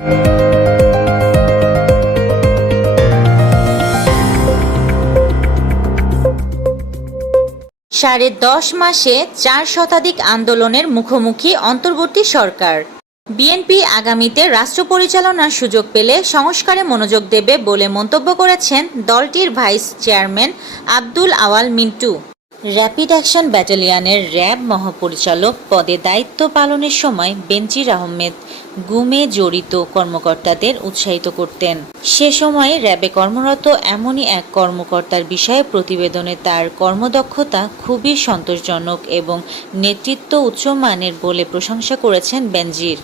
10.5 মাসে 4 শতাধিক আন্দোলনের মুখোমুখি অন্তর্বর্তী সরকার। বিএনপি আগামীতে রাষ্ট্র পরিচালনার সুযোগ পেলে সংস্কারে মনোযোগ দেবে বলে মন্তব্য করেছেন দলটির ভাইস চেয়ারম্যান আব্দুল আওয়াল মিন্টু। র্যাপিড অ্যাকশন ব্যাটালিয়নের র্যাব মহাপরিচালক পদে দায়িত্ব পালনের সময় বেনজির আহমেদ গুমে জড়িত কর্মকর্তাদের উৎসাহিত করতেন। সে সময়ে র্যাবে কর্মরত এমনই এক কর্মকর্তার বিষয়ে প্রতিবেদনে তার কর্মদক্ষতা খুবই সন্তোষজনক এবং নেতৃত্ব উচ্চমানের বলে প্রশংসা করেছেন বেনজির।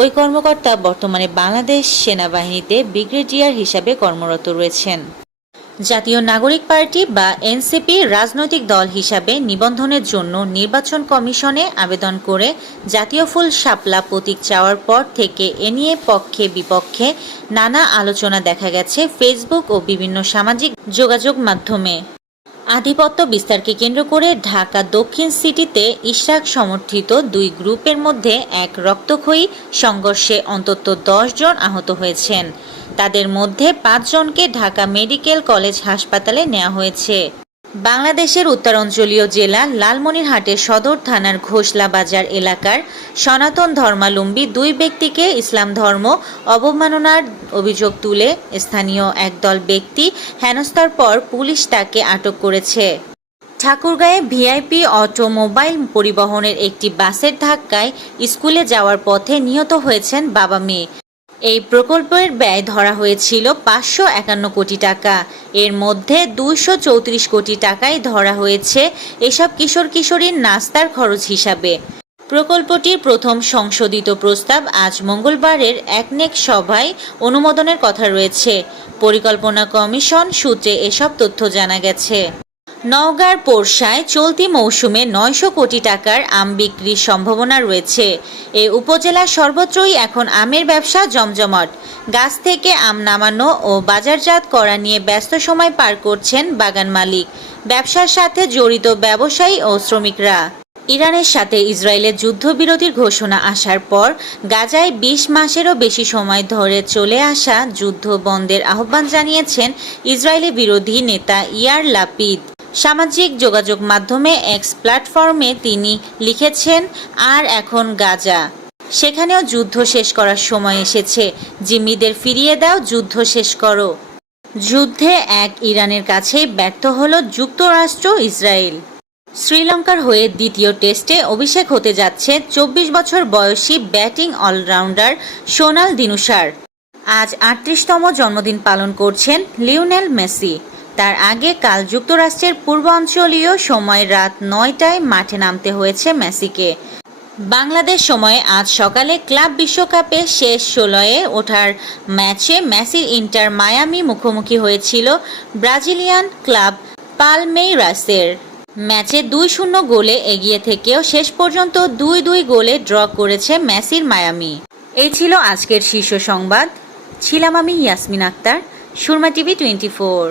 ওই কর্মকর্তা বর্তমানে বাংলাদেশ সেনাবাহিনীতে ব্রিগেডিয়ার হিসাবে কর্মরত রয়েছেন। জাতীয় নাগরিক পার্টি বা এনসিপি রাজনৈতিক দল হিসাবে নিবন্ধনের জন্য নির্বাচন কমিশনে আবেদন করে জাতীয় ফুল শাপলা প্রতীক চাওয়ার পর থেকে এ নিয়ে পক্ষে বিপক্ষে নানা আলোচনা দেখা গেছে ফেসবুক ও বিভিন্ন সামাজিক যোগাযোগ মাধ্যমে। আধিপত্য বিস্তারকে কেন্দ্র করে ঢাকা দক্ষিণ সিটিতে ইশরাক সমর্থিত 2 গ্রুপের মধ্যে এক রক্তক্ষয়ী সংঘর্ষে অন্তত 10 জন আহত হয়েছেন। তাদের মধ্যে 5 জনকে ঢাকা মেডিকেল কলেজ হাসপাতালে নেওয়া হয়েছে। বাংলাদেশের উত্তরাঞ্চলীয় জেলা লালমনিরহাটের সদর থানার ঘোষলা বাজার এলাকার সনাতন ধর্মাবলম্বী 2 ব্যক্তিকে ইসলাম ধর্ম অবমাননার অভিযোগ তুলে স্থানীয় একদল ব্যক্তি হেনস্থার পর পুলিশ তাকে আটক করেছে। ঠাকুরগাঁয়ে ভিআইপি অটোমোবাইল পরিবহনের একটি বাসের ধাক্কায় স্কুলে যাওয়ার পথে নিহত হয়েছেন বাবা মেয়ে। এই প্রকল্পের ব্যয় ধরা হয়েছিল 551 কোটি টাকা। এর মধ্যে 234 কোটি টাকাই ধরা হয়েছে এসব কিশোর কিশোরীর নাস্তার খরচ হিসাবে। প্রকল্পটির প্রথম সংশোধিত প্রস্তাব আজ মঙ্গলবারের একনেক সভায় অনুমোদনের কথা রয়েছে। পরিকল্পনা কমিশন সূত্রে এসব তথ্য জানা গেছে। নওগাঁর পোরশায় চলতি মৌসুমে 900 কোটি টাকার আম বিক্রির সম্ভাবনা রয়েছে। এই উপজেলার সর্বত্রই এখন আমের ব্যবসা জমজমাট। গাছ থেকে আম নামানো ও বাজারজাত করা নিয়ে ব্যস্ত সময় পার করছেন বাগান মালিক, ব্যবসার সাথে জড়িত ব্যবসায়ী ও শ্রমিকরা। ইরানের সাথে ইসরায়েলের যুদ্ধবিরতির ঘোষণা আসার পর গাজায় 20 মাসেরও বেশি সময় ধরে চলে আসা যুদ্ধ বন্ধের আহ্বান জানিয়েছেন ইসরায়েলি বিরোধী নেতা ইয়ার লাপিদ। সামাজিক যোগাযোগ মাধ্যমে এক্স প্ল্যাটফর্মে তিনি লিখেছেন, আর এখন গাজা, সেখানেও যুদ্ধ শেষ করার সময় এসেছে। জিম্মিদের ফিরিয়ে দাও, যুদ্ধ শেষ করো। যুদ্ধে এক ইরানের কাছেই ব্যর্থ হল যুক্তরাষ্ট্র ইসরায়েল। শ্রীলঙ্কার হয়ে দ্বিতীয় টেস্টে অভিষেক হতে যাচ্ছে 24 বছর বয়সী ব্যাটিং অলরাউন্ডার সোনাল দিনুশার। আজ 38তম জন্মদিন পালন করছেন লিওনেল মেসি। তার আগে কাল যুক্তরাষ্ট্রের পূর্বাঞ্চলীয় সময় রাত 9টায় মাঠে নামতে হয়েছে মেসিকে। বাংলাদেশ সময়ে আজ সকালে ক্লাব বিশ্বকাপে শেষ 16-এ ওঠার ম্যাচে মেসির ইন্টার মায়ামি মুখোমুখি হয়েছিল ব্রাজিলিয়ান ক্লাব পালমেইরাসের। ম্যাচে 2-0 গোলে এগিয়ে থেকেও শেষ পর্যন্ত 2-2 গোলে ড্র করেছে মেসির মায়ামি। এই ছিল আজকের শীর্ষ সংবাদ। ছিলাম আমি ইয়াসমিন আক্তার, সুরমা টিভি 24।